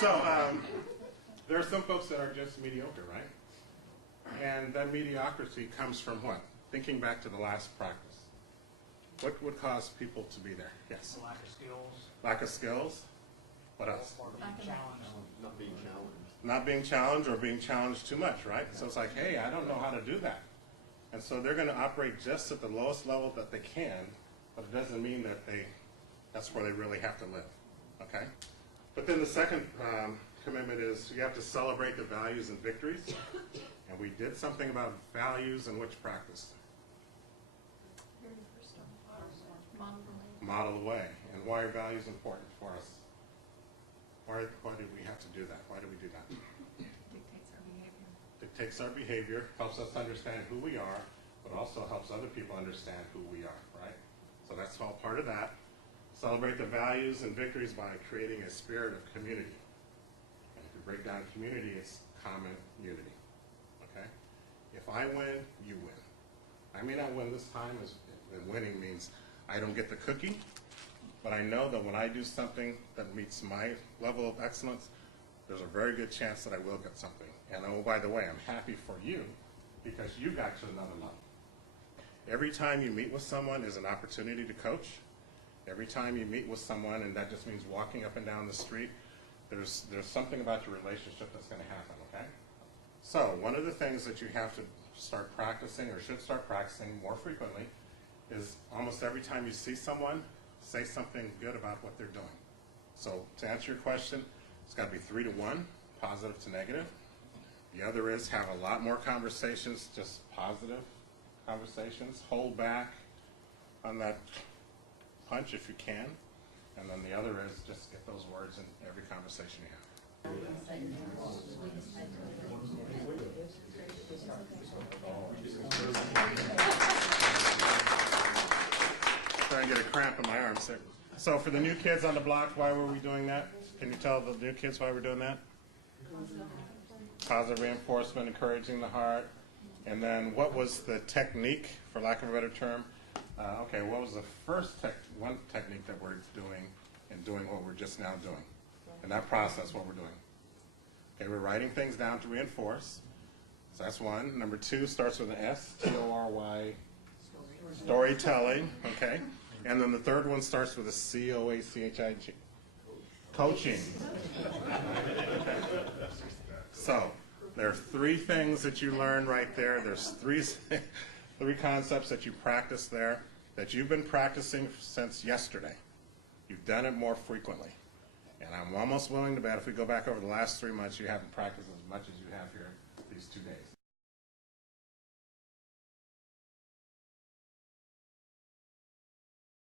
So there are some folks that are just mediocre, right? And that mediocrity comes from what? Thinking back to the last practice. What would cause people to be there? Yes? Lack of skills. Lack of skills? What else? Being challenged. Not being challenged. Not being challenged or being challenged too much, right? So it's like, hey, I don't know how to do that. And so they're going to operate just at the lowest level that they can, but it doesn't mean that that's where they really have to live, okay? But then the second commitment is you have to celebrate the values and victories. And we did something about values and which practice? Model the way. And why are values important for us? Why do we have to do that? Why do we do that? Dictates our behavior. Dictates our behavior, helps us understand who we are, but also helps other people understand who we are, right? So that's all part of that. Celebrate the values and victories by creating a spirit of community. And if you break down community, it's common unity, okay? If I win, you win. I may not win this time, and winning means I don't get the cookie, but I know that when I do something that meets my level of excellence, there's a very good chance that I will get something. And oh, by the way, I'm happy for you because you got to another level. Every time you meet with someone is an opportunity to coach. Every time you meet with someone, and that just means walking up and down the street, there's something about your relationship that's going to happen, okay? So one of the things that you have to start practicing or should start practicing more frequently is almost every time you see someone, say something good about what they're doing. So to answer your question, it's got to be 3 to 1, positive to negative. The other is have a lot more conversations, just positive conversations. Hold back on that punch if you can. And then the other is just get those words in every conversation you have. Trying to get a cramp in my arms there. So for the new kids on the block, why were we doing that? Can you tell the new kids why we're doing that? Positive reinforcement, encouraging the heart. And then what was the technique, for lack of a better term? Okay, what was the first one technique that we're doing in doing what we're just now doing? In that process, what we're doing? Okay, we're writing things down to reinforce. So that's one. Number 2 starts with an S, T-O-R-Y, storytelling, okay? And then the third one starts with a C-O-A-C-H-I-G, coaching. So there are 3 things that you learn right there. There's 3 concepts that you practice there that you've been practicing since yesterday. You've done it more frequently. And I'm almost willing to bet if we go back over the last 3 months, you haven't practiced as much as you have here these 2 days.